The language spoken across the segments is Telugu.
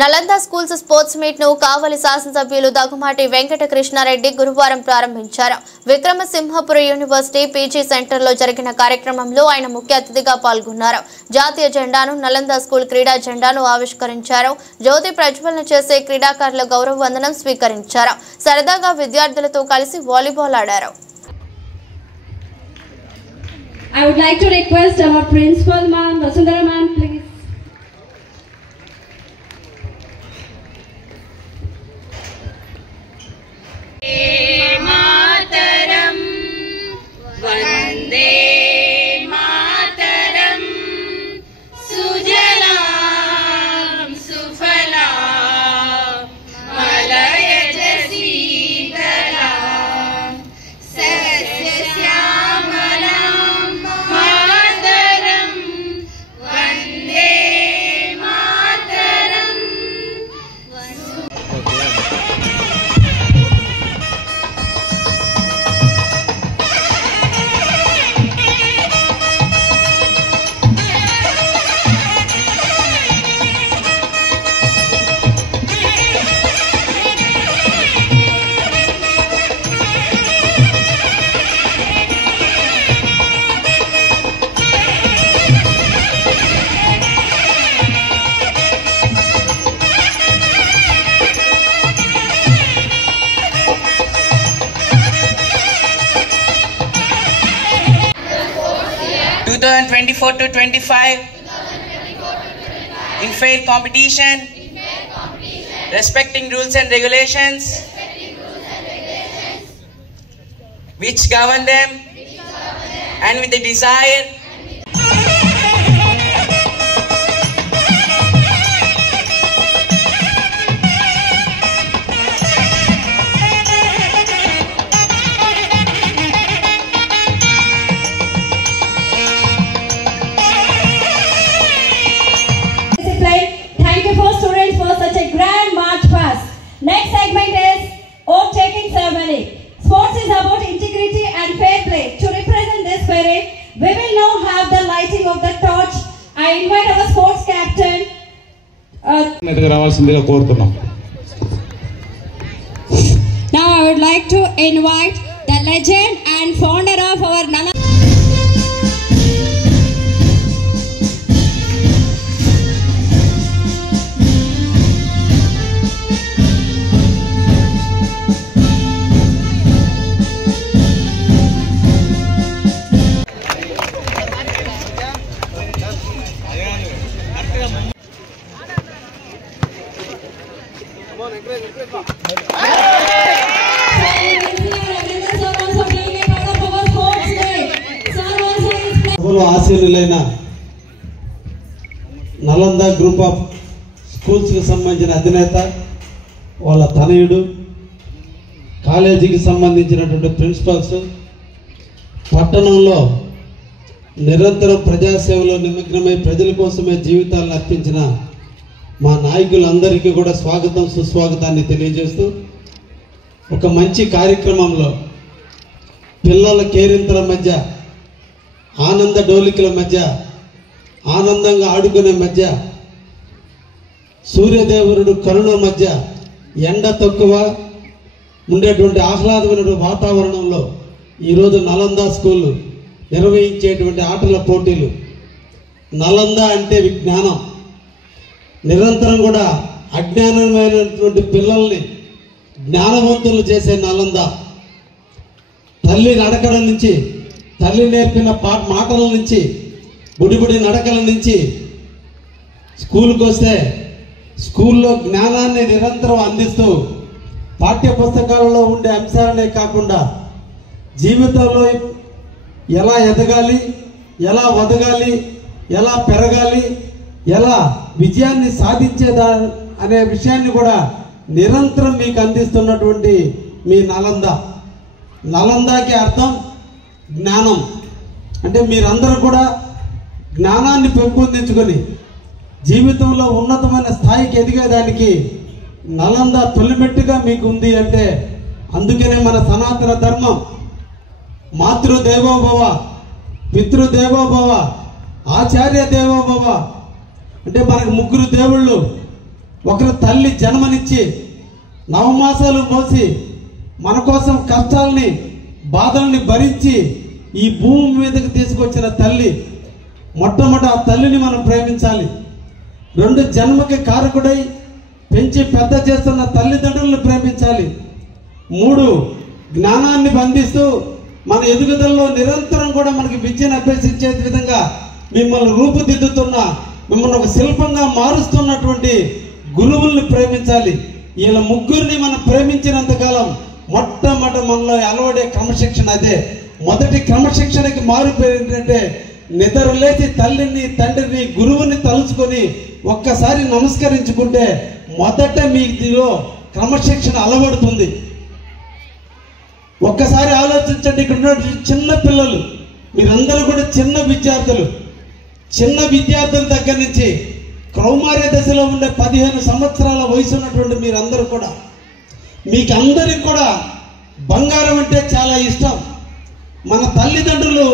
నలంద స్కూల్స్ స్పోర్ట్స్ మీట్ ను కావలి శాసనసభ్యులు దగ్గుమాటి వెంకట కృష్ణారెడ్డి గురువారం ప్రారంభించారు. విక్రమసింహపుర యూనివర్సిటీ పీజీ సెంటర్ లో జరిగిన కార్యక్రమంలో ఆయన ముఖ్య అతిథిగా పాల్గొన్నారు. జాతీయ జెండాను, నలంద స్కూల్ క్రీడా జెండాను ఆవిష్కరించారు. జ్యోతి ప్రజ్వలన చేసే క్రీడాకారుల గౌరవ వందనం స్వీకరించారు. సరదాగా విద్యార్థులతో కలిసి వాలీబాల్ ఆడారు. I would like to request our principal ma'am, Vasundhara ma'am, please. Mataram, Vande Mataram, Sujalam, Sufalam, Malayajasitalam, Sasyasyamanam, Mataram, Vande Mataram. to 25 in fair competition, respecting rules and regulations which govern them and with the desire Thank you for students for such a grand march past. Next segment is oath-taking ceremony. Sports is about integrity and fair play. To represent this spirit, we will now have the lighting of the torch. I invite our sports captain. Now I would like to invite the legend and founder of our Nana. ఆశీనులైన నలంద గ్రూప్ ఆఫ్ స్కూల్స్కి సంబంధించిన అధినేత, వాళ్ళ తనయుడు, కాలేజీకి సంబంధించినటువంటి ప్రిన్సిపల్స్, పట్టణంలో నిరంతరం ప్రజాసేవలో నిమగ్నమై ప్రజల కోసమే జీవితాలను అర్పించిన మా నాయకులందరికీ కూడా స్వాగతం సుస్వాగతాన్ని తెలియజేస్తూ, ఒక మంచి కార్యక్రమంలో పిల్లల కేరింతల మధ్య, ఆనంద డోలికల మధ్య, ఆనందంగా ఆడుకునే మధ్య, సూర్యదేవుడు కరుణ మధ్య, ఎండ తక్కువ ఉండేటువంటి ఆహ్లాదమైన వాతావరణంలో ఈరోజు నలంద స్కూల్ నిర్వహించేటువంటి ఆటల పోటీలు. నలంద అంటే విజ్ఞానం. నిరంతరం కూడా అజ్ఞానమైనటువంటి పిల్లల్ని జ్ఞానవంతులు చేసే నలంద. తల్లి నడకల నుంచి, తల్లి నేర్పిన మాటల నుంచి, బుడిబుడి నడకల నుంచి స్కూల్కి వస్తే స్కూల్లో జ్ఞానాన్ని నిరంతరం అందిస్తూ, పాఠ్య పుస్తకాలలో ఉండే అంశాలనే కాకుండా జీవితంలో ఎలా ఎదగాలి, ఎలా వదగాలి, ఎలా పెరగాలి, ఎలా విజయాన్ని సాధించేదా అనే విషయాన్ని కూడా నిరంతరం మీకు అందిస్తున్నటువంటి మీ నలంద. నలందాకి అర్థం జ్ఞానం. అంటే మీరందరూ కూడా జ్ఞానాన్ని పెంపొందించుకొని జీవితంలో ఉన్నతమైన స్థాయికి ఎదిగేదానికి నలంద తొలిమెట్టుగా మీకు ఉంది. అంటే అందుకనే మన సనాతన ధర్మం మాతృదేవోభవ, పితృదేవోభవ, ఆచార్య దేవోభవ. అంటే మనకు ముగ్గురు దేవుళ్ళు, ఒకరు తల్లి జన్మనిచ్చి నవమాసాలు మోసి మన కోసం కష్టాలని బాధల్ని భరించి ఈ భూమి మీదకి తీసుకొచ్చిన తల్లి. మొట్టమొదటి ఆ తల్లిని మనం ప్రేమించాలి. 2 జన్మకి కారకుడై పెంచి పెద్ద చేస్తున్న తల్లిదండ్రులను ప్రేమించాలి. 3 జ్ఞానాన్ని బంధిస్తూ మన ఎదుగుదలలో నిరంతరం కూడా మనకి విద్యను అభ్యసించే విధంగా మిమ్మల్ని రూపుదిద్దుతున్న, మిమ్మల్ని ఒక శిల్పంగా మారుస్తున్నటువంటి గురువుల్ని ప్రేమించాలి. వీళ్ళ ముగ్గురిని మనం ప్రేమించినంతకాలం మొట్టమొదటి మనలో అలవడే క్రమశిక్షణ అదే. మొదటి క్రమశిక్షణకి మారిపోయి ఏంటంటే నిద్రలేచి తల్లిని, తండ్రిని, గురువుని తలుచుకొని ఒక్కసారి నమస్కరించుకుంటే మొదట మీలో క్రమశిక్షణ అలవడుతుంది. ఒక్కసారి ఆలోచించండి, ఇక్కడ ఉన్న చిన్న పిల్లలు మీరందరూ కూడా చిన్న విద్యార్థుల దగ్గర నుంచి కౌమార్య దశలో ఉండే 15 సంవత్సరాల వయసు ఉన్నటువంటి మీరందరూ కూడా, మీకు అందరికి కూడా బంగారం అంటే చాలా ఇష్టం. మన తల్లిదండ్రులు,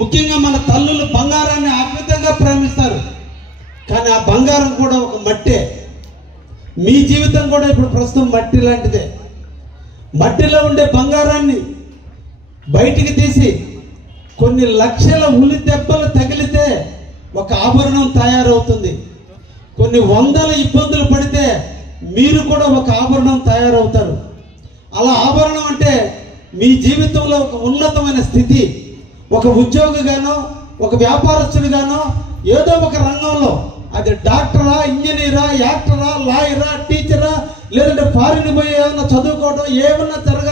ముఖ్యంగా మన తల్లులు బంగారాన్ని అమితంగా ప్రేమిస్తారు. కానీ ఆ బంగారం కూడా ఒక మట్టే. మీ జీవితం కూడా ఇప్పుడు ప్రస్తుతం మట్టి లాంటిదే. మట్టిలో ఉండే బంగారాన్ని బయటికి తీసి కొన్ని లక్షల ఉలి దెబ్బలు తగిలితే ఒక ఆభరణం తయారవుతుంది. కొన్ని వందల ఇబ్బందులు పడితే మీరు కూడా ఒక ఆభరణం తయారవుతారు. అలా ఆభరణం అంటే మీ జీవితంలో ఒక ఉన్నతమైన స్థితి, ఒక ఉద్యోగిగానో, ఒక వ్యాపారస్తుడిగానో, ఏదో ఒక రంగంలో, అది డాక్టరా, ఇంజనీరా, యాక్టరా, లాయరా, టీచరా, లేదంటే ఫారిన్ పోయి ఏమన్నా చదువుకోవడం, ఏమన్నా జరగాలి.